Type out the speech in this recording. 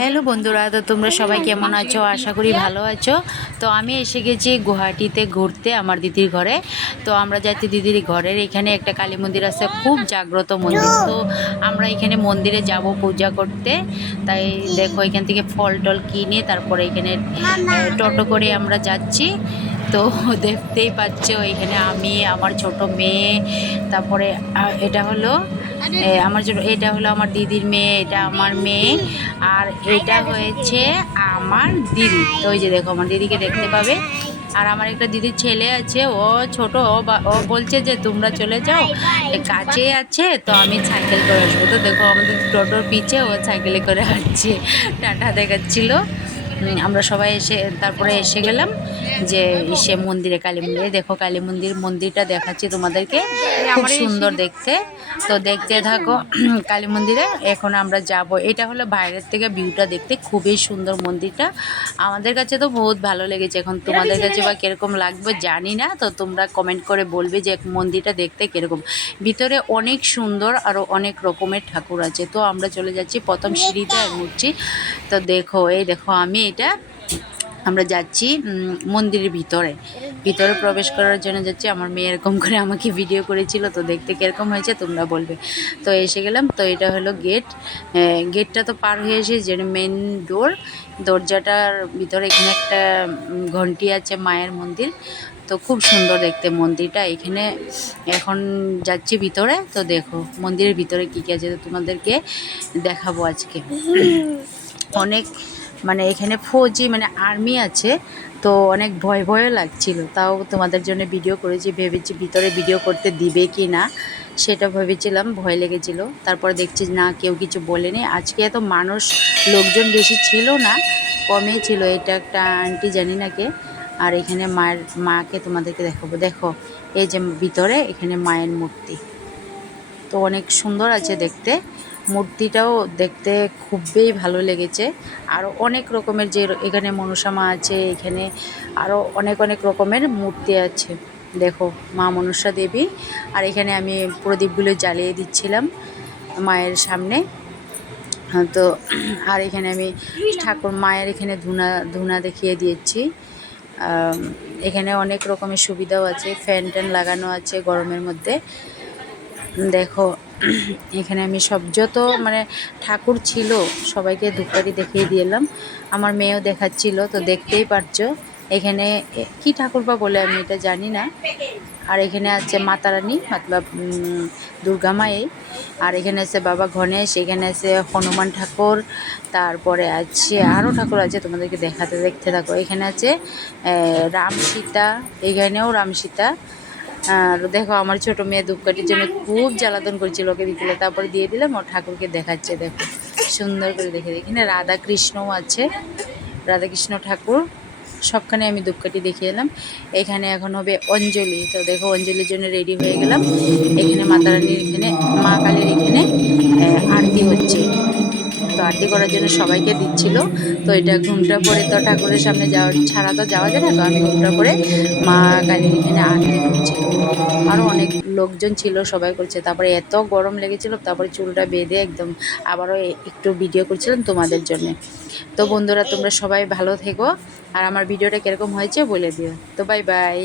Hello বন্ধুরা, তো তোমরা সবাই কেমন আছো? আশা করি ভালো আছো। তো আমি এসে গেছি গুয়াহাটিতে ঘুরতে আমার দিদির ঘরে। তো আমরা যাচ্ছি দিদির ঘরের এখানে একটা কালী মন্দির আছে, খুব জাগ্রত মন্দির। তো আমরা এখানে মন্দিরে যাব পূজা করতে। তাই দেখো এখান থেকে ফল টল কিনে তারপরে এখানে টোটো করে আমরা যাচ্ছি। তো দেখতেই পাচ্ছ এখানে আমি, আমার ছোট মেয়ে, তারপরে এটা হলো এটা হলো আমার দিদির মেয়ে, এটা আমার মেয়ে, আর এটা হয়েছে আমার দিদি। তো ওই যে দেখো আমার দিদিকে দেখতে পাবে। আর আমার একটা দিদির ছেলে আছে, ও ছোট, ও বলছে যে তোমরা চলে যাও, কাছে আছে, তো আমি সাইকেল করে আসবো। তো দেখো আমাদের টোটোর পিছে ও সাইকেলে করে হাঁটছে, টাটা দেখাচ্ছিল। আমরা সবাই এসে তারপরে এসে গেলাম যে মন্দিরে, কালী মন্দিরে। দেখো কালী মন্দিরটা দেখাচ্ছি তোমাদেরকে, খুব সুন্দর দেখতে। তো দেখতে থাকো কালী মন্দিরে। এখন আমরা যাব, এটা হলো বাইরের থেকে ভিউটা দেখতে খুবই সুন্দর মন্দিরটা। আমাদের কাছে তো বহুত ভালো লেগেছে, এখন তোমাদের কাছে বা কীরকম লাগবে জানি না। তো তোমরা কমেন্ট করে বলবে যে মন্দিরটা দেখতে কীরকম। ভিতরে অনেক সুন্দর, আরও অনেক রকমের ঠাকুর আছে। তো আমরা চলে যাচ্ছি প্রথম সিঁড়িতে উঠছি। তো দেখো এই দেখো এটা আমরা যাচ্ছি মন্দিরের ভিতরে প্রবেশ করার জন্য যাচ্ছি। আমার মেয়ে এরকম করে আমাকে ভিডিও করেছিল, তো দেখতে কীরকম হয়েছে তোমরা বলবে। তো এসে গেলাম। তো এটা হলো গেট। গেটটা তো পার হয়ে এসে যে মেন দরজাটার ভিতরে এখানে একটা ঘন্টি আছে, মায়ের মন্দির। তো খুব সুন্দর দেখতে মন্দিরটা। এখানে এখন যাচ্ছি ভিতরে। তো দেখো মন্দিরের ভিতরে কী কী আছে তো তোমাদেরকে দেখাবো আজকে। অনেক এখানে ফৌজি আর্মি আছে। তো অনেক ভয়ও লাগছিল, তাও তোমাদের জন্য ভিডিও করেছি। ভেবেছি ভিতরে ভিডিও করতে দিবে কি না সেটা ভেবেছিলাম, ভয় লেগেছিল। তারপর দেখছি না, কেউ কিছু বলেনি। আজকে এত লোকজন বেশি ছিল না, কমই ছিল। এটা একটা আন্টি, জানি না কে। আর এখানে মাকে তোমাদেরকে দেখাবো। দেখো এই যে ভিতরে এখানে মায়ের মূর্তি, তো অনেক সুন্দর আছে দেখতে। মূর্তিটাও দেখতে খুবই ভালো লেগেছে। আরও অনেক রকমের যে এখানে মনসা আছে, এখানে আরও অনেক রকমের মূর্তি আছে। দেখো মা মনসা দেবী। আর এখানে আমি প্রদীপগুলো জ্বালিয়ে দিচ্ছিলাম মায়ের সামনে। তো আর এখানে আমি মায়ের এখানে ধুনা দেখিয়ে দিয়েছি। এখানে অনেক রকমের সুবিধাও আছে, ফ্যান ট্যান লাগানো আছে গরমের মধ্যে। দেখো এখানে আমি যত ঠাকুর ছিল সবাইকে ধূপকাঠি দেখিয়ে দিলাম। আমার মেয়েও দেখাচ্ছিল, তো দেখতেই পারছো এখানে কি ঠাকুর বা বলে আমি এটা জানি না। আর এখানে আছে মাতা রানী, মতলব দুর্গা মাই। আর এখানে আছে বাবা গণেশ, এখানে আছে হনুমান ঠাকুর, তারপরে আছে আরও ঠাকুর আছে, তোমাদেরকে দেখতে থাকো। এখানে আছে রাম সীতা, এখানেও রাম সীতা। আর দেখো আমার ছোট মেয়ে ধূপকাঠির জন্য খুব জ্বালাতন করেছিল, ওকে বিকেলে, তারপরে দিয়ে দিলাম। ওর ঠাকুরকে দেখাচ্ছে, দেখো সুন্দর করে দেখে। এখানে রাধা কৃষ্ণও আছে, রাধাকৃষ্ণ ঠাকুর। সবখানে আমি ধূপকাঠি দেখিয়ে এলাম। এখানে এখন হবে অঞ্জলি। তো দেখো অঞ্জলির জন্য রেডি হয়ে গেলাম। এখানে মাতা রানীর, এখানে মা কালীর এখানে আরতি হচ্ছে। তো আরতি করার জন্য সবাইকে দিচ্ছিল। তো এটা ঘুমটা পরে তো ঠাকুরের সামনে ছাড়া তো যাওয়া যায় না, তো আমি ঘুমটা পরে মা কালীর এখানে আরতি করছিল। আরও অনেক লোকজন ছিল, সবাই করছে। তারপরে এত গরম লেগেছিল, তারপরে চুলটা বেঁধে একদম আবারও একটু ভিডিও করছিলাম তোমাদের জন্য। তো বন্ধুরা তোমরা সবাই ভালো থেকো, আর আমার ভিডিওটা কীরকম হয়েছে বলে দিও। তো বাই বাই।